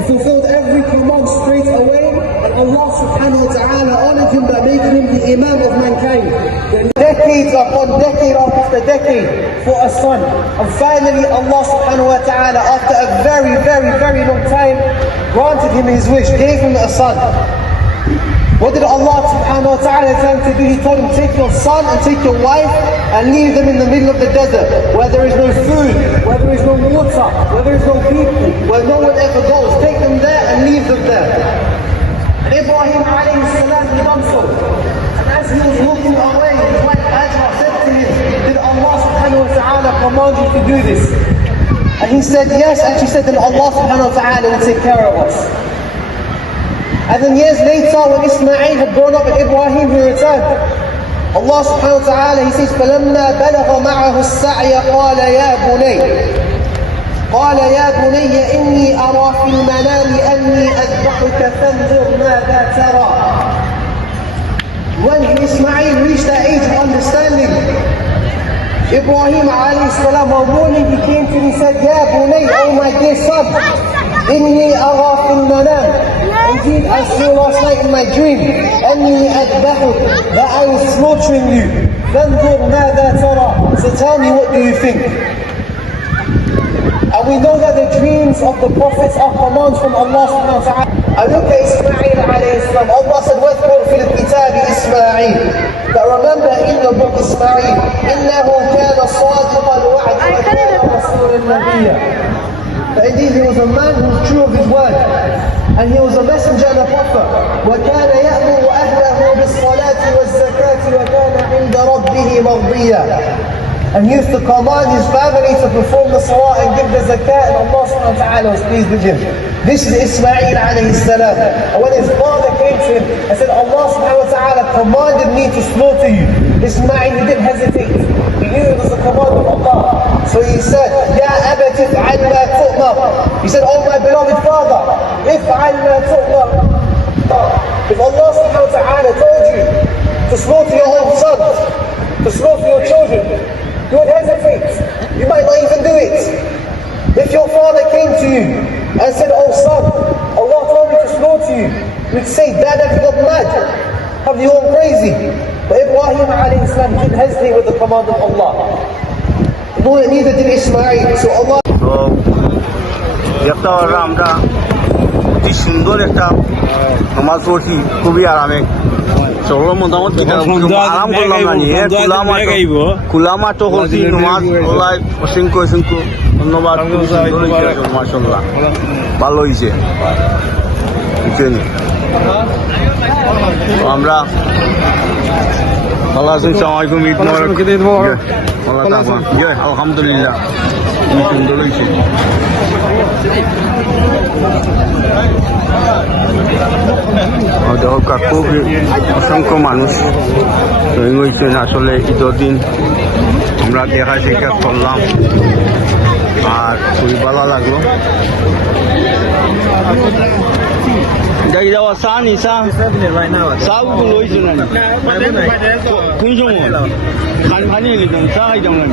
He fulfilled every command straight away, and Allah subhanahu wa ta'ala honored him by making him the Imam of mankind. Then decades upon decade after decade for a son. And finally Allah subhanahu wa ta'ala, after a very, very, very long time, granted him his wish, gave him a son. What did Allah subhanahu wa ta'ala tell him to do? He told him, take your son and take your wife and leave them in the middle of the desert where there is no food, where there is no water, where there is no people, where no one ever goes. Take them there and leave them there. And Ibrahim alayhi salam he done so. And as he was walking away, his wife Hajar said to him, did Allah subhanahu wa ta'ala command you to do this? And he said, yes. And she said, then Allah subhanahu wa ta'ala will take care of us. And then years later, when Ismail had grown up and Ibrahim, he returned. Allah subhanahu wa ta'ala, he says, فَلَمَّا بَلَغَ مَعَهُ السَّعْيَ قَالَ يَا بُنَيَّ قال يا بني إني أرى في المنام أني أذبحك فانظر ماذا ترى When Ismail reached that age of understanding, Ibrahim alayhi salam, one morning he came to me and said, Ya bunay, oh my dear son, inni ara fil manam. Indeed, I saw last night in my dream, أني أذبحك, that I was slaughtering you. فانظر ماذا ترى. So tell me, what do you think? And we know that the dreams of the prophets are commands from Allah subhanahu wa ta'ala. I look at Ismail alayhi salam. Allah said, وَاذْكُرْ فِي الْكِتَابِ إِسْمَاعِيل But remember in the book Ismail, إِنَّهُ كَانَ صَادِقَ الْوَعْدِ وَكَانَ رَسُولًا نَبِيًّا But indeed he was a man who was true of his word. And he was a messenger and a prophet. وَكَانَ يَأْمُرُ أَهْلَهُ بِالصَّلَاةِ وَالزَّكَاةِ وَكَانَ عِنْدَ رَبِّهِ مَرْضِيًّا and he used to command his family to perform the salah and give the zakat and Allah subhanahu wa ta'ala was pleased with him. This is Ismail alayhi salam. And when his father came to him and said, Allah subhanahu wa ta'ala commanded me to slaughter you. Ismail, he didn't hesitate. He knew it was the command of Allah. So he said, Ya abati if'al ma tu'mar. He said, Oh my beloved father, if'al ma tu'mar. If Allah subhanahu wa ta'ala told you to slaughter your own sons, to slaughter your children, you would hesitate. You might not even do it. If your father came to you and said, Oh son, Allah told me to slaughter you, you'd say, Dad, have you got mad? Have you gone crazy? But Ibrahim alayhi salam didn't hesitate with the command of Allah. তো দেখতে পারলাম আমরা অতি সুন্দর একটা নামাজ পড়ছি খুবই আরামে। চলো মোটামুটি আরাম করলাম না নিয়ে খোলা মাঠ খোলা মাঠও করছি নামাজ ওলাই অসংখ্য অসংখ্য ধন্যবাদ মাসাল্লাহ ভালো হয়েছে। বুঝছেন? আমরা ভালো আছেন সালামালাইকুম ঈদ মোবারক। ভালো আলহামদুলিল্লাহ। খুবই সুন্দর হয়েছে। কাকু অসংখ্য মানুষ তৈরি হয়েছেন। আসলে ঈদের দিন আমরা দেখা দেখা করলাম। আর খুবই ভালো লাগল। যাই যাওয়া চা নি চা। চা গুলো হয়েছে না কোন সময়? খান খানি গেছিলাম চা খাইতাম না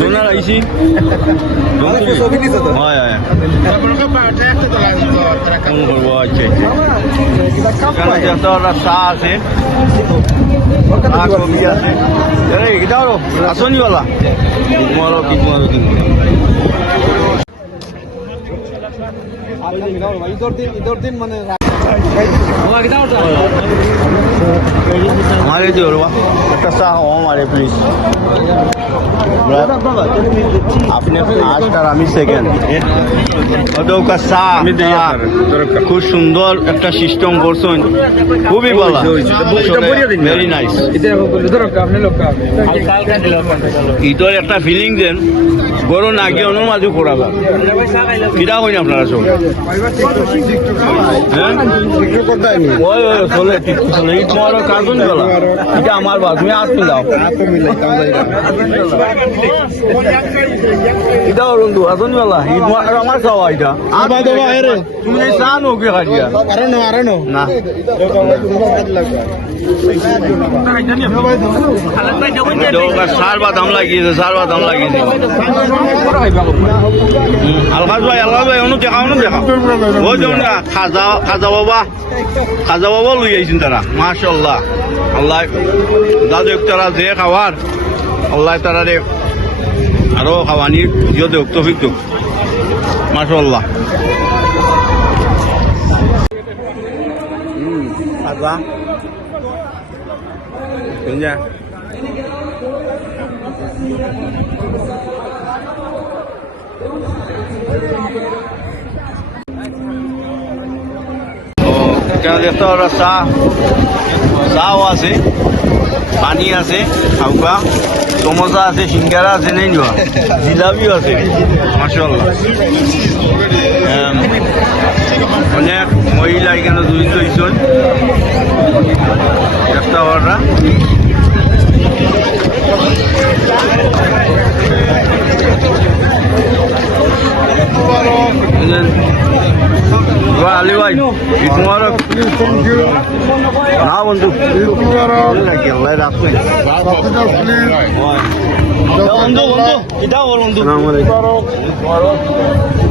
দোনার আইসি হয় হয়। ফোন করব আচ্ছা আচ্ছা। এখানে যত একটা চা আছে চা কফি আছে। এই এটা আসনিওয়ালা মারো ಇದೊಂದು ಇದೊಂದು ಮನೆ हमारे जो একটা চা হওয়া আমারে প্লিজ আপনি ফার্স্ট আর আমি সেকেন্ড ওটা চা খুব সুন্দর একটা সিস্টেম করছেন খুবই ভালো ভেরি নাইস ঈদের একটা ফিলিং দেন বড় নাকি অন্য মাঝে পড়াবা কিরা হইনি আপনারা সব হ্যাঁ ওই ওই চলে ঠিক চলে ঈদ তোমার কার্টুন গেল এটা আমার বা তুমি আর দাও। এটা বন্ধু আসুন বেলা আর আমার খাওয়া এটা। আবার দেবা এরে তুমি এই চা নোকে খাইয়া? আরে নো আরে নো। না সার বাদাম লাগিয়েছে সার বাদাম লাগিয়েছে আলহাজ ভাই আলহাজ ভাই অনু দেখা অনু দেখা ওই যেমন খাজা খাজা বাবা খাজা বাবা লই আইছেন তারা মাশাল্লাহ আল্লাহ দাদু তারা যে খাওয়ার, আল্লাহ তারা রে আরও খাওয়ানি দিও দেখ তফিক দেখ মাশাল্লাহ খাজা শুনছা এখানে দেখতে পারা চা চাও আছে, পানি আছে খাওয়া সমোসা আছে সিঙ্গারা আছে নেই নোয়া জিলাপিও আছে। মাসাল্লাহ অনেক মহিলা এখানে জড়িত হয়েছেন দেখতে পারা আলী ভাই ঈদ মুবারক না বন্ধু আল্লাহ রাখবেন বন্ধু বন্ধু এটা বল বন্ধু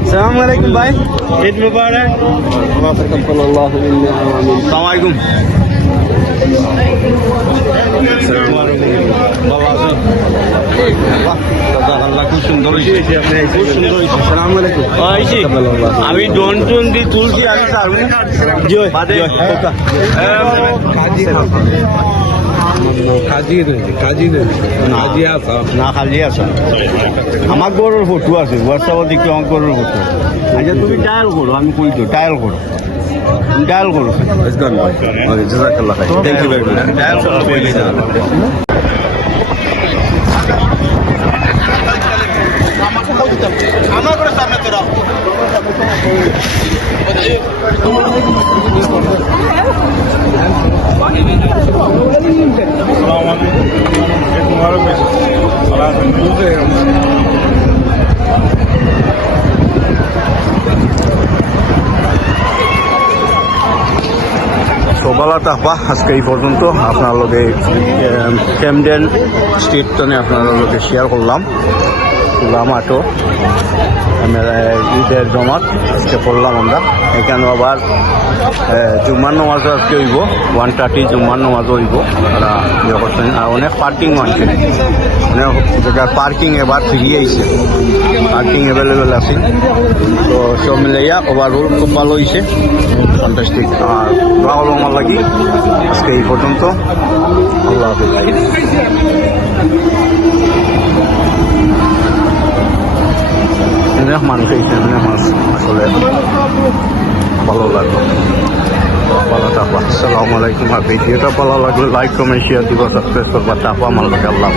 সালাম আলাইকুম ভাই ঈদ মুবারক সালাম আলাইকুম আমি ডোন টোন দিয়ে তুলছি আমি আছে। আমার গরুর ফটো আছে হোয়াটসঅ্যাপত দেখি আমার গরুর ফটো আচ্ছা তুমি ডায়াল করো আমি কই তো ডায়াল করো। ডায়াল করো। জাজাকাল্লাহ thank you very much dial করো আমার করে সামনে তোরা সবালা তাহবা আজকে এই পর্যন্ত আপনার লগে ক্যামডেন স্ট্রিটনে আপনার লগে শেয়ার করলাম। করলাম আটো ঈদের জমাত আজকে পড়লাম আমরা। এখানে আবার জুম্মার নামাজ আজকে হইব। ওয়ান থার্টি জুম্মার নামাজ হইব। ইয়ে আর অনেক পার্কিং আছে। অনেক জায়গার পার্কিং এবার ফিরিয়ে আইছে। পার্কিং অ্যাভেলেবেল আছে। তো সব মিলাইয়া ওভারঅল খুব ভালো হয়েছে ফ্যান্টাস্টিক আর ভালো আমার লাগি। আজকে এই পর্যন্ত। আল্লাহ হাফিজ। অনেক মানুষ হয়েছে অনেক মাছ আসলে ভালো লাগল। ভালো থাকবা আসসালামু আলাইকুম। আর ভিডিওটা ভালো লাগলে লাইক কমেন্ট শেয়ার দিব সাবস্ক্রাইব করবা। তাপা আমার লাগে আল্লাহ